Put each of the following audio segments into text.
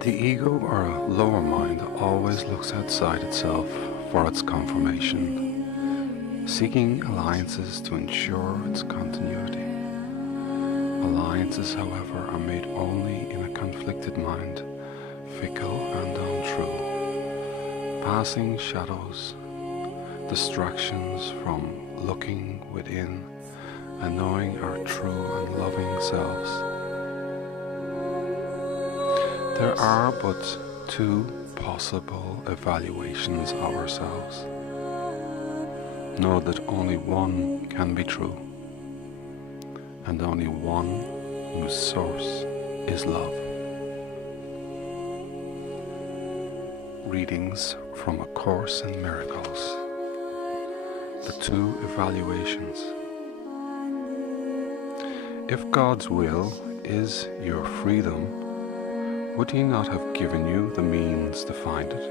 The ego, or lower mind, always looks outside itself for its confirmation, seeking alliances to ensure its continuity. Alliances, however, are made only in a conflicted mind, fickle and untrue, passing shadows, distractions from looking within and knowing our true and loving selves. There are but two possible evaluations of ourselves. Know that only one can be true, and only one whose source is love. Readings from A Course in Miracles. The two evaluations. If God's will is your freedom, would He not have given you the means to find it?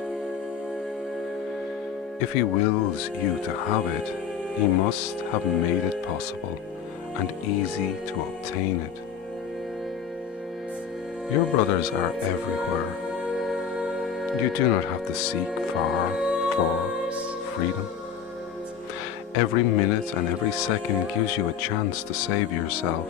If He wills you to have it, He must have made it possible and easy to obtain it. Your brothers are everywhere. You do not have to seek far for freedom. Every minute and every second gives you a chance to save yourself.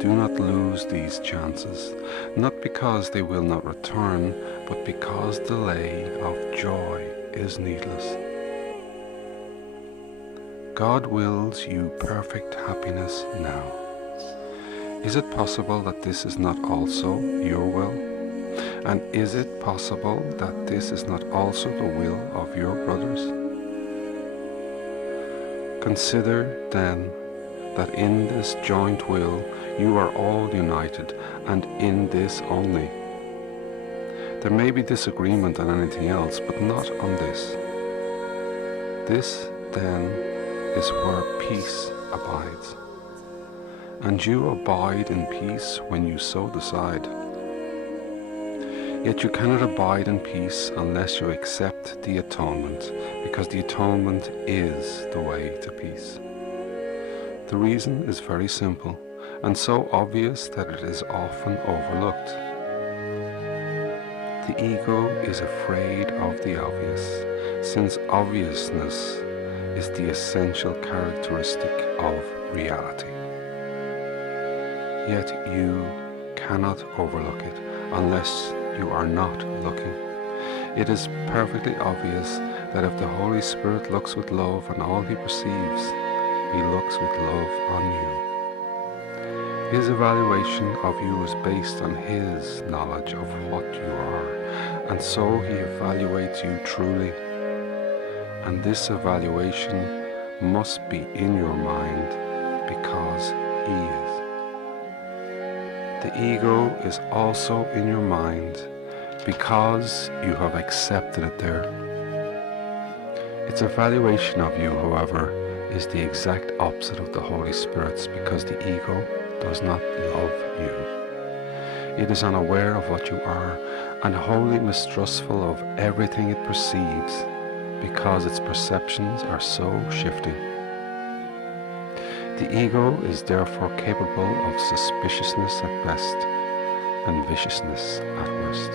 Do not lose these chances, not because they will not return, but because delay of joy is needless. God wills you perfect happiness now. Is it possible that this is not also your will? And is it possible that this is not also the will of your brothers? Consider then that in this joint will you are all united, and in this only. There may be disagreement on anything else, but not on this. This, then, is where peace abides. And you abide in peace when you so decide. Yet you cannot abide in peace unless you accept the atonement, because the atonement is the way to peace. The reason is very simple, and so obvious that it is often overlooked. The ego is afraid of the obvious, since obviousness is the essential characteristic of reality. Yet you cannot overlook it unless you are not looking. It is perfectly obvious that if the Holy Spirit looks with love on all He perceives, He looks with love on you. His evaluation of you is based on His knowledge of what you are, and so He evaluates you truly. And this evaluation must be in your mind because He is. The ego is also in your mind because you have accepted it there. Its evaluation of you, however, is the exact opposite of the Holy Spirit's, because the ego does not love you. It is unaware of what you are and wholly mistrustful of everything it perceives, because its perceptions are so shifting. The ego is therefore capable of suspiciousness at best and viciousness at worst.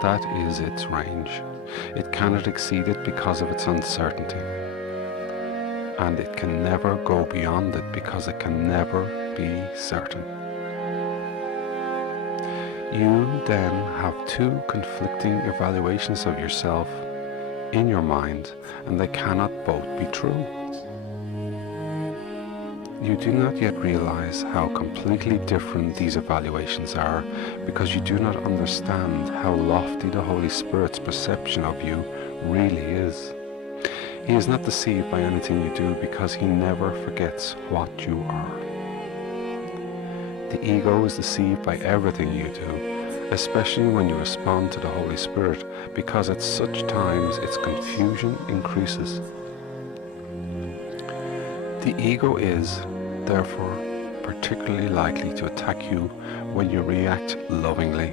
That is its range. It cannot exceed it because of its uncertainty. And it can never go beyond it because it can never be certain. You then have two conflicting evaluations of yourself in your mind, and they cannot both be true. You do not yet realize how completely different these evaluations are, because you do not understand how lofty the Holy Spirit's perception of you really is. He is not deceived by anything you do, because He never forgets what you are. The ego is deceived by everything you do, especially when you respond to the Holy Spirit, because at such times its confusion increases. The ego is, therefore, particularly likely to attack you when you react lovingly,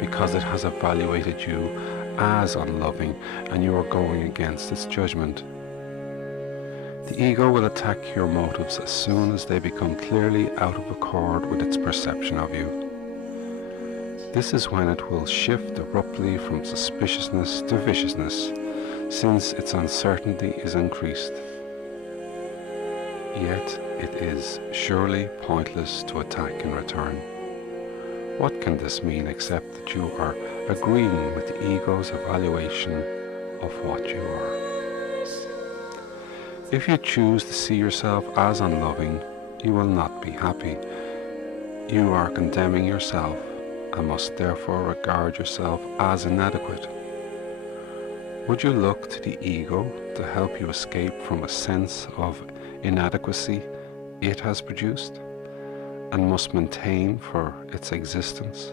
because it has evaluated you as unloving and you are going against its judgment. The ego will attack your motives as soon as they become clearly out of accord with its perception of you. This is when it will shift abruptly from suspiciousness to viciousness, since its uncertainty is increased. Yet it is surely pointless to attack in return. What can this mean except that you are agreeing with the ego's evaluation of what you are? If you choose to see yourself as unloving, you will not be happy. You are condemning yourself and must therefore regard yourself as inadequate. Would you look to the ego to help you escape from a sense of inadequacy it has produced and must maintain for its existence?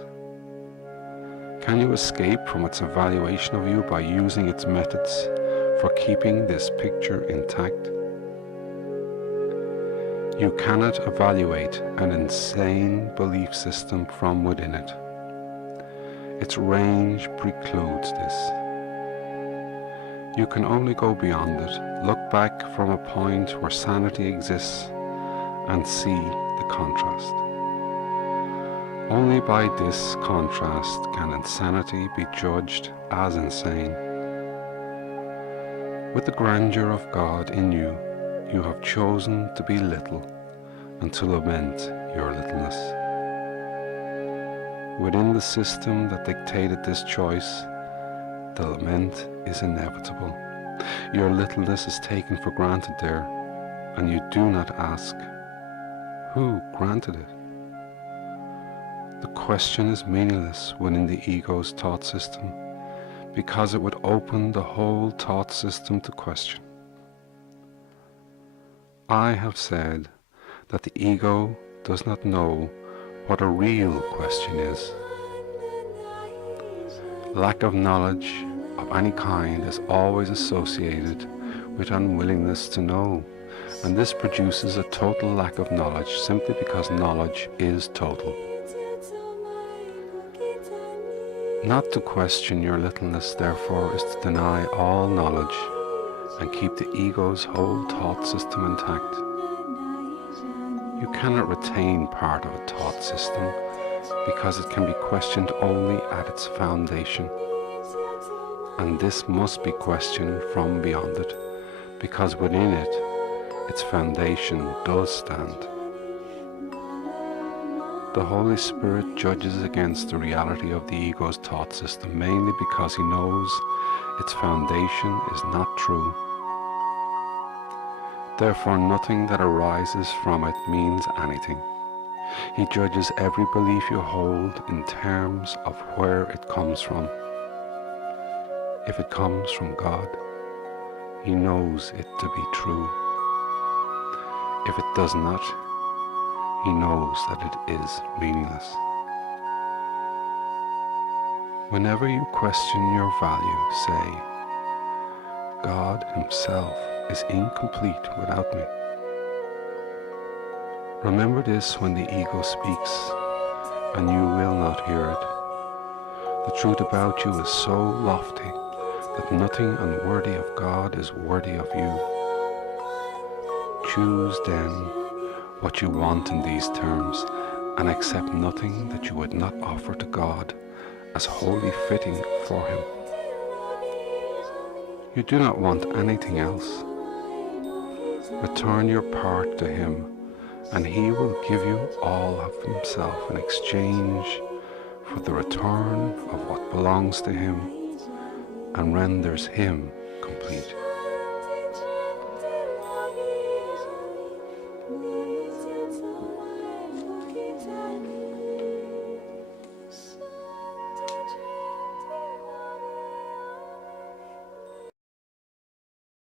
Can you escape from its evaluation of you by using its methods for keeping this picture intact? You cannot evaluate an insane belief system from within it. Its range precludes this. You can only go beyond it, look back from a point where sanity exists, and see the contrast. Only by this contrast can insanity be judged as insane. With the grandeur of God in you, you have chosen to be little and to lament your littleness. Within the system that dictated this choice, the lament is inevitable. Your littleness is taken for granted there, and you do not ask, who granted it? The question is meaningless within the ego's thought system, because it would open the whole thought system to question. I have said that the ego does not know what a real question is. Lack of knowledge of any kind is always associated with unwillingness to know, and this produces a total lack of knowledge simply because knowledge is total. Not to question your littleness, therefore, is to deny all knowledge and keep the ego's whole thought system intact. You cannot retain part of a thought system because it can be questioned only at its foundation. And this must be questioned from beyond it, because within it, its foundation does stand. The Holy Spirit judges against the reality of the ego's thought system mainly because he knows its foundation is not true. Therefore, nothing that arises from it means anything. He judges every belief you hold in terms of where it comes from. If it comes from God, he knows it to be true. If it does not, he knows that it is meaningless. Whenever you question your value, say, God himself is incomplete without me. Remember this when the ego speaks, and you will not hear it. The truth about you is so lofty that nothing unworthy of God is worthy of you. Choose then what you want in these terms, and accept nothing that you would not offer to God as wholly fitting for him. You do not want anything else. Return your part to him, and he will give you all of himself in exchange for the return of what belongs to him and renders him complete.